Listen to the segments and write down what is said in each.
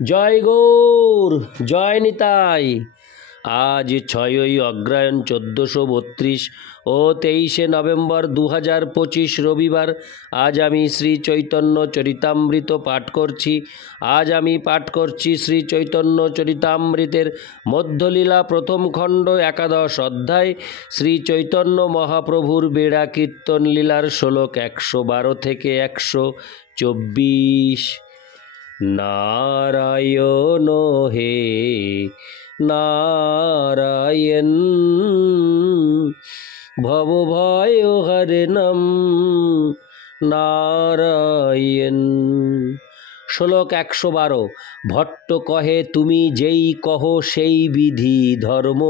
জয় গৌর, জয় নিতাই। আজ 6ই অগ্রহায়ণ 1432 ও 23শে নভেম্বর 2025 রবিবার। আজ আমি শ্রী চৈতন্য চরিতামৃত পাঠ করছি। আমি পাঠ করছি শ্রী চৈতন্য চরিতামৃতের মধ্যলীলা প্রথম খণ্ড 11 অধ্যায় শ্রী চৈতন্য মহাপ্রভুর বেড়া কীর্তন লীলার শ্লোক 112 থেকে 124। নারায়ণ হে নারায়ণ, ভবভয় হরণম নারায়ণ। শ্লোক 112। ভট্ট কহে তুমি যেই কহ সেই বিধি ধর্ম,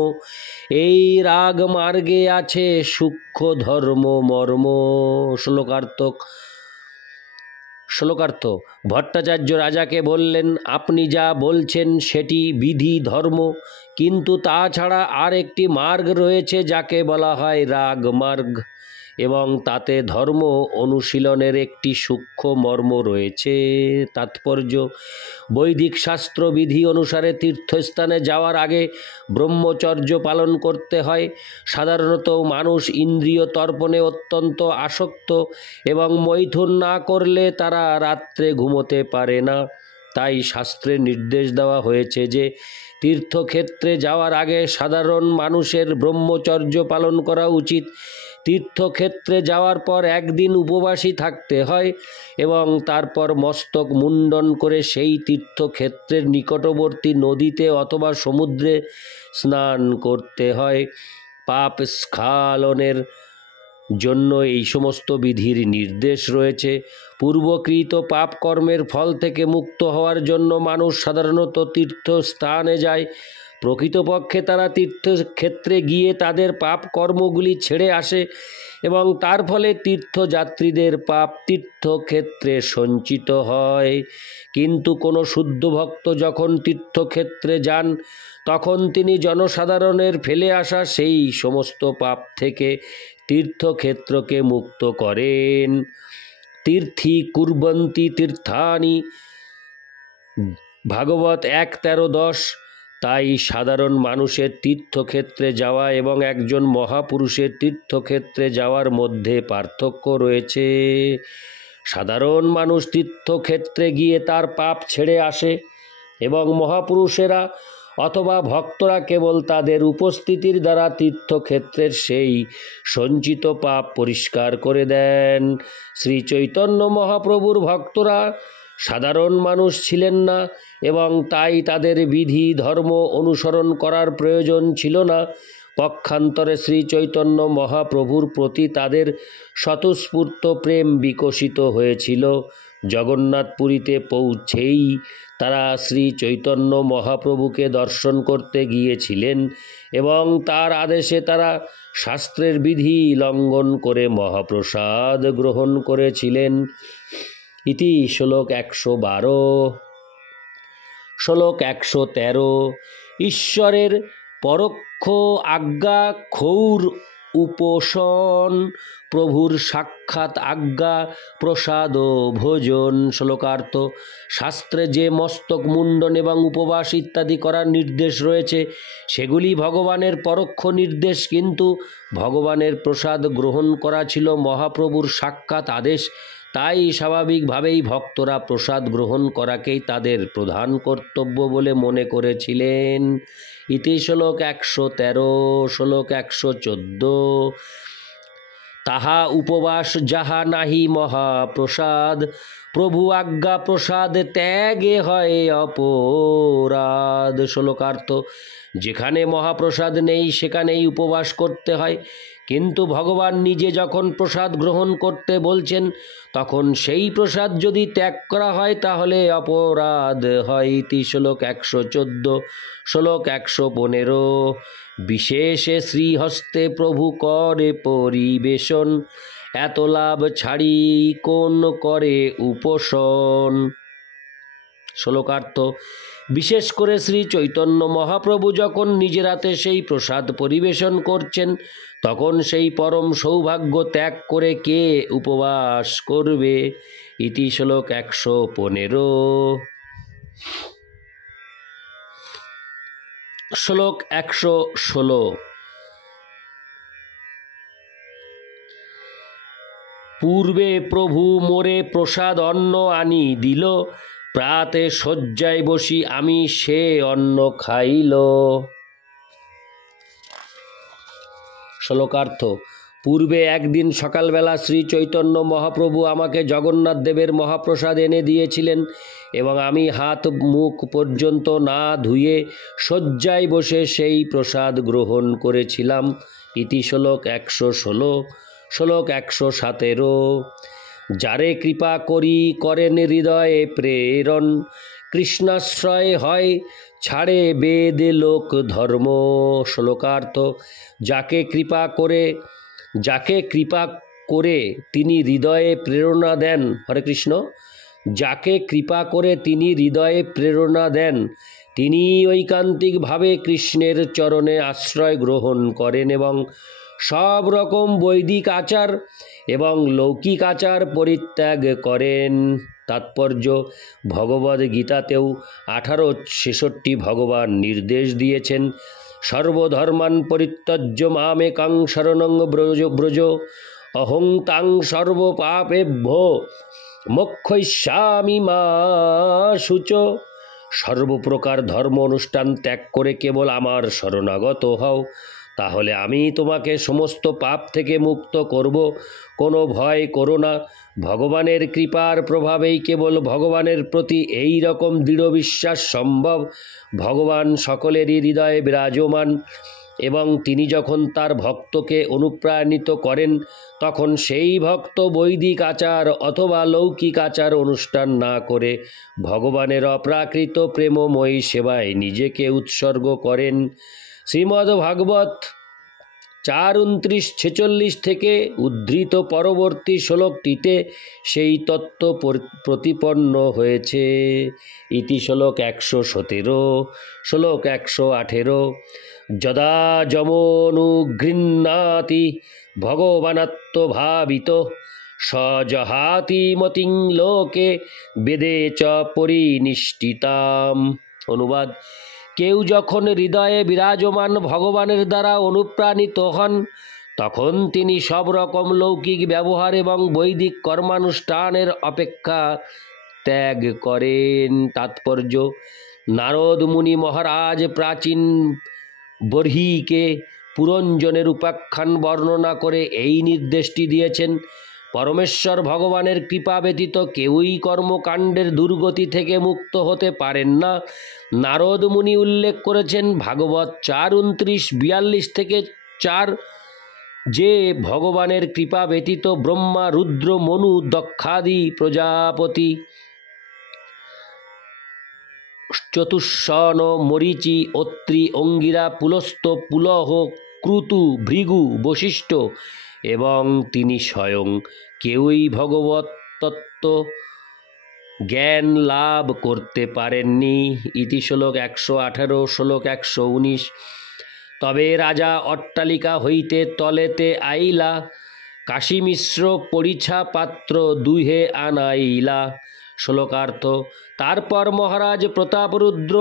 এই রাগ মার্গে আছে সূক্ষ্ম ধর্ম মর্ম। শ্লোকার্থ। ভট্টাচার্য রাজাকে বললেন, আপনি যা বলছেন সেটি বিধি ধর্ম, কিন্তু তাছাড়া আর একটি মার্গ রয়েছে যাকে বলা হয় রাগ মার্গ, এবং তাতে ধর্ম অনুশীলনের একটি সূক্ষ্ম মর্ম রয়েছে। তাৎপর্য: বৈদিক শাস্ত্র বিধি অনুসারে তীর্থস্থানে যাওয়ার আগে ব্রহ্মচর্য পালন করতে হয়। সাধারণত মানুষ ইন্দ্রিয় তর্পণে অত্যন্ত আসক্ত এবং মৈথুন না করলে তারা রাত্রে ঘুমোতে পারে না। তাই শাস্ত্রে নির্দেশ দেওয়া হয়েছে যে তীর্থক্ষেত্রে যাওয়ার আগে সাধারণ মানুষের ব্রহ্মচর্য পালন করা উচিত। তীর্থক্ষেত্রে যাওয়ার পর একদিন উপবাসী থাকতে হয় এবং তারপর মস্তক মুণ্ডন করে সেই তীর্থক্ষেত্রের নিকটবর্তী নদীতে অথবা সমুদ্রে স্নান করতে হয়। পাপ স্খলনের জন্য এই সমস্ত বিধির নির্দেশ রয়েছে। পূর্বকৃত পাপ কর্মের ফল থেকে মুক্ত হওয়ার জন্য মানুষ সাধারণত তীর্থস্থানে যায়। প্রকৃতপক্ষে তারা তীর্থক্ষেত্রে গিয়ে তাদের পাপ কর্মগুলি ছেড়ে আসে এবং তার ফলে তীর্থযাত্রীদের পাপ তীর্থক্ষেত্রে সঞ্চিত হয়। কিন্তু কোনো শুদ্ধ ভক্ত যখন তীর্থক্ষেত্রে যান, তখন তিনি জনসাধারণের ফেলে আসা সেই সমস্ত পাপ থেকে তীর্থক্ষেত্রকে মুক্ত করেন। তীর্থী কুর্বন্তি তীর্থানি, ভাগবত 1:13-10। তাই সাধারণ মানুষের তীর্থক্ষেত্রে যাওয়া এবং একজন মহাপুরুষের তীর্থক্ষেত্রে যাওয়ার মধ্যে পার্থক্য রয়েছে। সাধারণ মানুষ তীর্থক্ষেত্রে গিয়ে তার পাপ ছেড়ে আসে এবং মহাপুরুষেরা অথবা ভক্তরা কেবল তাদের উপস্থিতির দ্বারা তীর্থক্ষেত্রের সেই সঞ্চিত পাপ পরিষ্কার করে দেন। শ্রী চৈতন্য মহাপ্রভুর ভক্তরা সাধারণ মানুষ ছিলেন না এবং তাই তাদের বিধি ধর্ম অনুসরণ করার প্রয়োজন ছিল না। পক্ষান্তরে শ্রী চৈতন্য মহাপ্রভুর প্রতি তাদের স্বতঃস্ফূর্ত প্রেম বিকশিত হয়েছিল। জগন্নাথপুরীতে পৌঁছেই তারা শ্রী চৈতন্য মহাপ্রভুকে দর্শন করতে গিয়েছিলেন এবং তার আদেশে তারা শাস্ত্রের বিধি লঙ্ঘন করে মহাপ্রসাদ গ্রহণ করেছিলেন। ইতি শ্লোক 112। শ্লোক 113। ঈশ্বরের পরোক্ষ আজ্ঞা ক্ষৌর উপাসন, প্রভুর সাক্ষাৎ আজ্ঞা প্রসাদ ভোজন। শ্লোকার্থ। শাস্ত্রে যে মস্তক মুণ্ডন এবং উপবাস ইত্যাদি করার নির্দেশ রয়েছে সেগুলি ভগবানের পরোক্ষ নির্দেশ, কিন্তু ভগবানের প্রসাদ গ্রহণ করা ছিল মহাপ্রভুর সাক্ষাৎ আদেশ। তাই স্বাভাবিকভাবেই ভক্তরা প্রসাদ গ্রহণ করাকেই তাদের প্রধান কর্তব্য বলে মনে করেছিলেন। ইতি শ্লোক 113। শ্লোক 114। তাহা উপবাস যাহা নাহি মহাপ্রসাদ, প্রভু আজ্ঞা প্রসাদ ত্যাগে হয় অপরাধ। শ্লোকার্থ। যেখানে মহাপ্রসাদ নেই সেখানেই উপবাস করতে হয়, কিন্তু ভগবান নিজে যখন প্রসাদ গ্রহণ করতে বলছেন তখন সেই প্রসাদ যদি ত্যাগ করা হয় তাহলে অপরাধ হয়। ইতি শ্লোক 114। শ্লোক 115। বিশেষে শ্রীহস্তে প্রভু করে পরিবেশন, এত লাভ ছাড়ি কোন করে উপোসন। শ্লোকার্থ। বিশেষ করে শ্রী চৈতন্য মহাপ্রভু যখন নিজের হাতে সেই প্রসাদ পরিবেশন করছেন তখন সেই পরম সৌভাগ্য ত্যাগ করে কে উপবাস করবে। ইতি শ্লোক 115। শ্লোক 116। পূর্বে প্রভু মোরে প্রসাদ অন্ন আনি দিল, প্রাতে শয্যায় বসি আমি সে অন্ন খাইল। শ্লোকার্থ। পূর্বে একদিন সকালবেলা শ্রী চৈতন্য মহাপ্রভু আমাকে জগন্নাথ দেবের মহাপ্রসাদ এনে দিয়েছিলেন এবং আমি হাত মুখ পর্যন্ত না ধুয়ে শয্যায় বসে সেই প্রসাদ গ্রহণ করেছিলাম। ইতি শ্লোক 116। শ্লোক 117। যারে কৃপা করি করেন হৃদয়ে প্রেরণ, কৃষ্ণাশ্রয় হয় ছাড়ে বেদ লোক ধর্ম। শ্লোকার্থ। যাকে কৃপা করে তিনি হৃদয়ে প্রেরণা দেন, হরে কৃষ্ণ, যাকে কৃপা করে তিনি হৃদয়ে প্রেরণা দেন, তিনি ঐকান্তিকভাবে কৃষ্ণের চরণে আশ্রয় গ্রহণ করেন এবং সব রকম বৈদিক আচার এবং লৌকিক আচার পরিত্যাগ করেন। তাৎপর্য। ভগবদ গীতাতেও 18:66 ভগবান নির্দেশ দিয়েছেন, সর্বধর্মান পরিত্যজ্য মামেকাং শরণং ব্রজ, অহং তাং সর্বপাপেভ্যো মোক্ষয়িষ্যামি মা শুচ। সর্বপ্রকার ধর্ম অনুষ্ঠান ত্যাগ করে কেবল আমার শরণাগত হও, তাহলে আমি তোমাকে সমস্ত পাপ থেকে মুক্ত করব। কোনো ভয় করো না। ভগবানের কৃপার প্রভাবেই কেবল ভগবানের প্রতি এই রকম দৃঢ় বিশ্বাস সম্ভব। ভগবান সকলেরই হৃদয়ে বিরাজমান এবং তিনি যখন তার ভক্তকে অনুপ্রাণিত করেন তখন সেই ভক্ত বৈদিক আচার অথবা লৌকিক আচার অনুষ্ঠান না করে ভগবানের অপ্রাকৃত প্রেমময়ী সেবায় নিজেকে উৎসর্গ করেন। শ্রীমদ্ ভাগবত 4:29-46 থেকে উদ্ধৃত পরবর্তী শ্লোকটিতে সেই তত্ত্ব প্রতিপন্ন হয়েছে। ইতি শ্লোক 117। শ্লোক 118। যদা যমনুগৃহ্ণাতি ভগবানাত্মভাবিত, সজহাতি মতিং লোকে বেদে চ পরিনিষ্ঠিতাম। অনুবাদ। কেউ যখন হৃদয়ে বিরাজমান ভগবানের দ্বারা অনুপ্রাণিত হন তখন তিনি সব রকম লৌকিক ব্যবহার এবং বৈদিক কর্মানুষ্ঠানের অপেক্ষা ত্যাগ করেন। তাৎপর্য। নারদ মুনি মহারাজ প্রাচীন বর্হিকে পুরঞ্জনের উপাখ্যান বর্ণনা করে এই নির্দেশটি দিয়েছেন, পরমেশ্বর ভগবানের কৃপা ব্যতীত কেউই কর্মকাণ্ডের দুর্গতি থেকে মুক্ত হতে পারেন না। নারদ মুনি উল্লেখ করেছেন ভাগবত 4:29-42 যে ভগবানের কৃপা ব্যতীত ব্রহ্মা, রুদ্র, মনু, দক্ষাদি প্রজাপতি, চতুষ্ষণ, মরীচি, অত্রি, অঙ্গিরা, পুলস্ত, পুলহ, ক্রুতু, ভৃগু, বশিষ্ঠ এবং তিনি স্বয়ং কেউই ভগবত তত্ত্ব জ্ঞান লাভ করতে পারেননি। ইতি শ্লোক 118। শ্লোক 119। তবে রাজা অট্টালিকা হইতে তলেতে আইলা, কাশীমিশ্র পরিছা পাত্র দুহে আনাইলা। শ্লোকার্থ। তারপর মহারাজ প্রতাপরুদ্র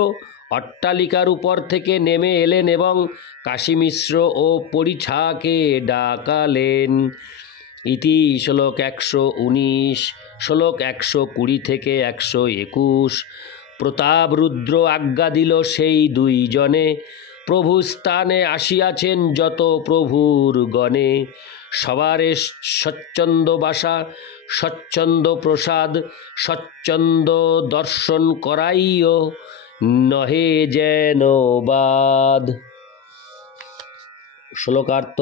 অট্টালিকার উপর থেকে নেমে এলেন এবং কাশীমিশ্র ও পরিছাকে ডাকালেন। ইতি শ্লোক 119। শ্লোক 120 থেকে 121। প্রতাপরুদ্র আজ্ঞা দিল সেই দুইজনে, প্রভু স্থানে আসিয়াছেন যত প্রভুর গণে, সবারে স্বচ্ছন্দ বাসা, স্বচ্ছন্দ প্রসাদ, স্বচ্ছন্দ দর্শন করাইও, নহে যেন বাদ। শ্লোকার্থ।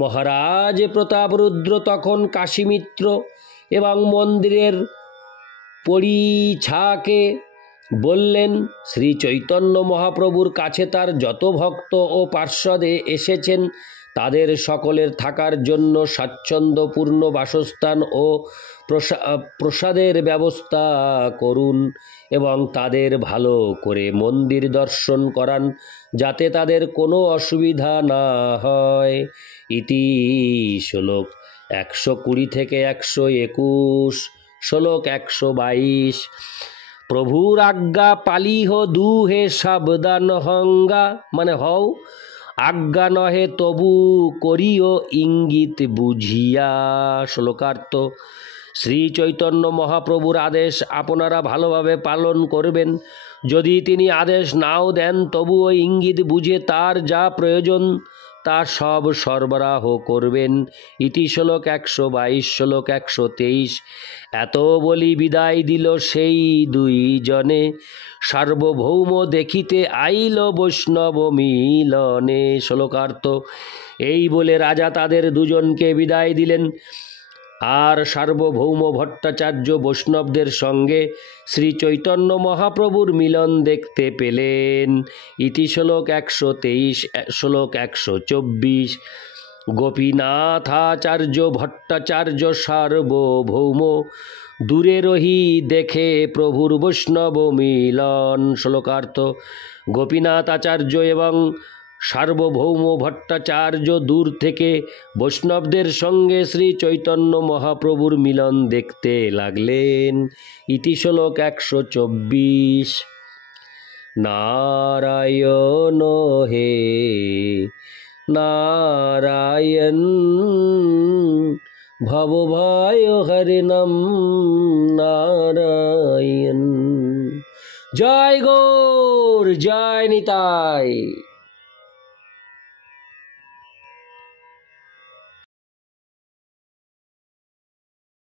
মহারাজ প্রতাপরুদ্র তখন কাশীমিত্র এবং মন্দিরের পরিছাকে বললেন, শ্রী চৈতন্য মহাপ্রভুর কাছে তার যত ভক্ত ও পার্ষদ এসেছেন তাদের সকলের থাকার জন্য স্বাচ্ছন্দ্যপূর্ণ বাসস্থান ও প্রসাদের ব্যবস্থা করুন এবং তাদের ভালো করে মন্দির দর্শন করান যাতে তাদের কোনো অসুবিধা না হয়। ইতি শ্লোক 120 থেকে 121। শ্লোক 122। প্রভুর আজ্ঞা পালিহ দুহে সাবধান হঙ্গা, মানে হও আজ্ঞা নহে তবু করিও ইঙ্গিত বুঝিয়া। শ্লোকার্থ, শ্রী চৈতন্য মহাপ্রভুর আদেশ আপনারা ভালোভাবে পালন করবেন। যদি তিনি আদেশ নাও দেন তবুও ইঙ্গিত বুঝে তার যা প্রয়োজন তা সব সরবরাহ করবেন। ইতি শ্লোক 122, শ্লোক 123। এত বলি বিদায় দিল সেই দুই জনে, সার্বভৌম দেখিতে আইল বৈষ্ণব মিলনে। শ্লোকার্থ, এই বলে রাজা তাদের দুজনকে বিদায় দিলেন আর সার্বভৌম ভট্টাচার্য বৈষ্ণবদের সঙ্গে শ্রী চৈতন্য মহাপ্রভুর মিলন দেখতে পেলেন। ইতি শ্লোক 123, শ্লোক 124। গোপীনাথাচার্য ভট্টাচার্য সার্বভৌম দূরে রহি দেখে প্রভুর বৈষ্ণব মিলন। শ্লোকার্থ, গোপীনাথ আচার্য এবং সার্বভৌম ভট্টাচার্য দূর থেকে বৈষ্ণবদের সঙ্গে শ্রী চৈতন্য মহাপ্রভুর মিলন দেখতে লাগলেন। ইতি শ্লোক 124। নারায়ণ হে নারায়ণ ভবভয় হরিনাম নারায়ণ। জয় গৌর, জয় নিতাই।